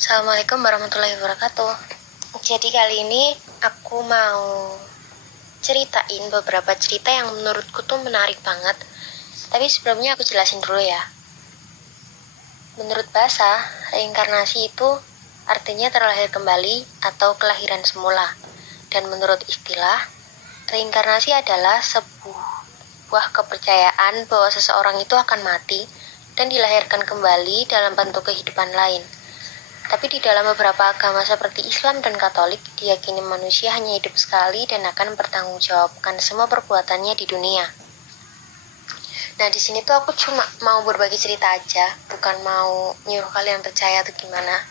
Assalamualaikum warahmatullahi wabarakatuh. Jadi kali ini aku mau ceritain beberapa cerita yang menurutku tuh menarik banget. Tapi sebelumnya aku jelasin dulu ya. Menurut bahasa, reinkarnasi itu artinya terlahir kembali atau kelahiran semula. Dan menurut istilah, reinkarnasi adalah sebuah kepercayaan bahwa seseorang itu akan mati dan dilahirkan kembali dalam bentuk kehidupan lain. Tapi di dalam beberapa agama seperti Islam dan Katolik, diyakini manusia hanya hidup sekali dan akan bertanggungjawabkan semua perbuatannya di dunia. Nah, di sini tuh aku cuma mau berbagi cerita aja, bukan mau nyuruh kalian percaya atau gimana.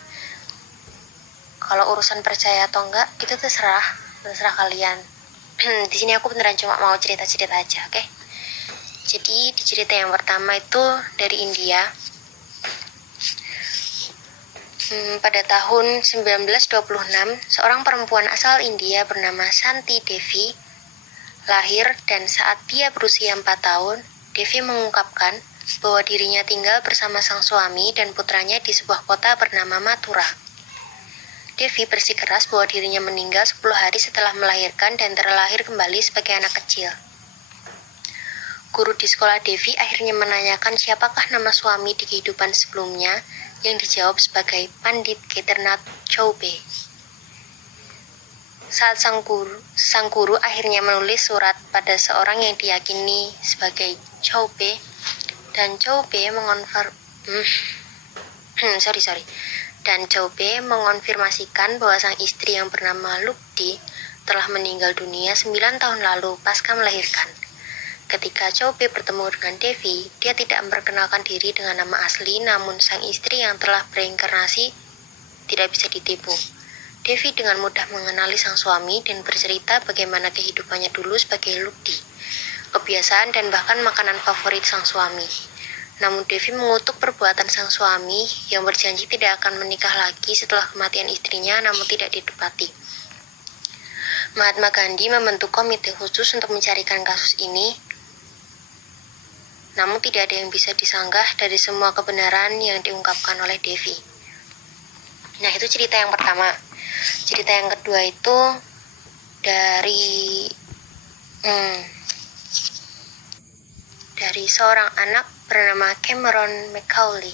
Kalau urusan percaya atau enggak, itu terserah kalian. Di sini aku beneran cuma mau cerita-cerita aja, oke? Jadi di cerita yang pertama itu dari India. Pada tahun 1926, seorang perempuan asal India bernama Santi Devi lahir, dan saat dia berusia 4 tahun, Devi mengungkapkan bahwa dirinya tinggal bersama sang suami dan putranya di sebuah kota bernama Mathura. Devi bersikeras bahwa dirinya meninggal 10 hari setelah melahirkan dan terlahir kembali sebagai anak kecil. Guru di sekolah Devi akhirnya menanyakan siapakah nama suami di kehidupan sebelumnya, yang dijawab sebagai Pandit Kedarnath Choube. Saat sang guru akhirnya menulis surat pada seorang yang diyakini sebagai Choube, dan Choube mengonfirmasikan bahwa sang istri yang bernama Lukdi telah meninggal dunia 9 tahun lalu pasca melahirkan. Ketika Choube bertemu dengan Devi, dia tidak memperkenalkan diri dengan nama asli, namun sang istri yang telah bereinkarnasi tidak bisa ditipu. Devi dengan mudah mengenali sang suami dan bercerita bagaimana kehidupannya dulu sebagai Lukdi, kebiasaan dan bahkan makanan favorit sang suami. Namun Devi mengutuk perbuatan sang suami yang berjanji tidak akan menikah lagi setelah kematian istrinya, namun tidak ditepati. Mahatma Gandhi membentuk komite khusus untuk mencarikan kasus ini, namun tidak ada yang bisa disanggah dari semua kebenaran yang diungkapkan oleh Devi. Nah, itu cerita yang pertama. Cerita yang kedua itu dari seorang anak bernama Cameron Macaulay.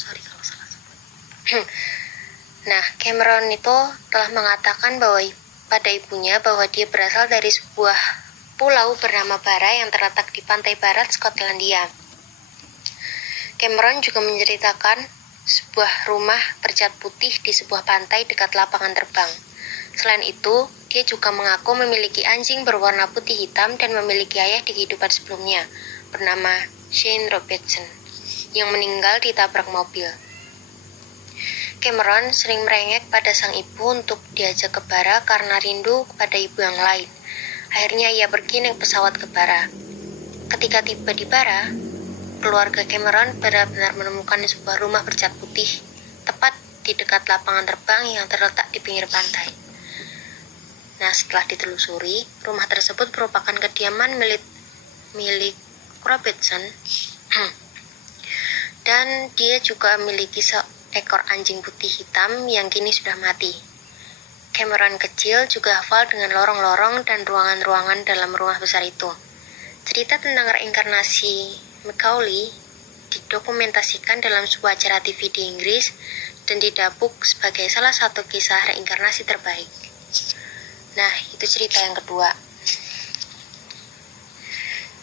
Sorry kalau salah sebut. Nah, Cameron itu telah mengatakan pada ibunya bahwa dia berasal dari sebuah pulau bernama Bara yang terletak di pantai barat Skotlandia. Cameron juga menceritakan sebuah rumah bercat putih di sebuah pantai dekat lapangan terbang. Selain itu, dia juga mengaku memiliki anjing berwarna putih hitam dan memiliki ayah di kehidupan sebelumnya, bernama Shane Robertson, yang meninggal ditabrak mobil. Cameron sering merengek pada sang ibu untuk diajak ke Bara karena rindu kepada ibu yang lain. Akhirnya ia pergi naik pesawat ke Bara. Ketika tiba di Bara, keluarga Cameron benar-benar menemukan sebuah rumah bercat putih, tepat di dekat lapangan terbang yang terletak di pinggir pantai. Nah, setelah ditelusuri, rumah tersebut merupakan kediaman milik Robertson, dan dia juga memiliki seekor anjing putih hitam yang kini sudah mati. Cameron kecil juga hafal dengan lorong-lorong dan ruangan-ruangan dalam rumah besar itu. Cerita tentang reinkarnasi Macaulay didokumentasikan dalam sebuah acara TV di Inggris dan didapuk sebagai salah satu kisah reinkarnasi terbaik. Nah, itu cerita yang kedua.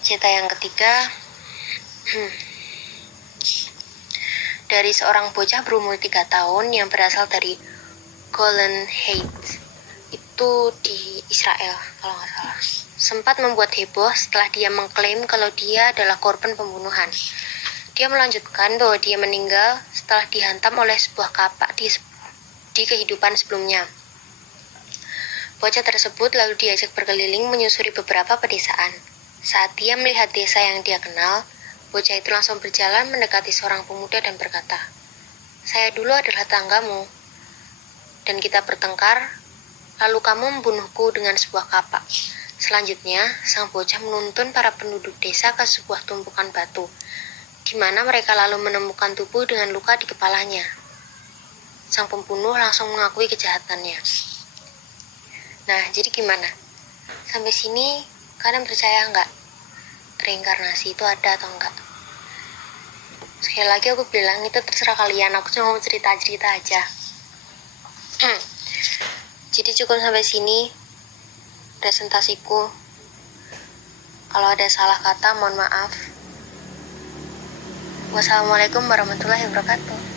Cerita yang ketiga dari seorang bocah berumur 3 tahun yang berasal dari Golan Heights, itu di Israel kalau nggak salah, sempat membuat heboh setelah dia mengklaim kalau dia adalah korban pembunuhan. Dia melanjutkan bahwa dia meninggal setelah dihantam oleh sebuah kapak di kehidupan sebelumnya. Bocah tersebut lalu diajak berkeliling menyusuri beberapa pedesaan. Saat dia melihat desa yang dia kenal, bocah itu langsung berjalan mendekati seorang pemuda dan berkata, "Saya dulu adalah tanggamu, dan kita bertengkar, lalu kamu membunuhku dengan sebuah kapak." Selanjutnya, sang bocah menuntun para penduduk desa ke sebuah tumpukan batu, di mana mereka lalu menemukan tubuh dengan luka di kepalanya. sang pembunuh langsung mengakui kejahatannya. Nah, jadi gimana? Sampai sini kalian percaya nggak reinkarnasi itu ada atau enggak? Sekali lagi aku bilang itu terserah kalian, aku cuma mau cerita-cerita aja. Jadi cukup sampai sini presentasiku. Kalau ada salah kata mohon maaf. Wassalamualaikum warahmatullahi wabarakatuh.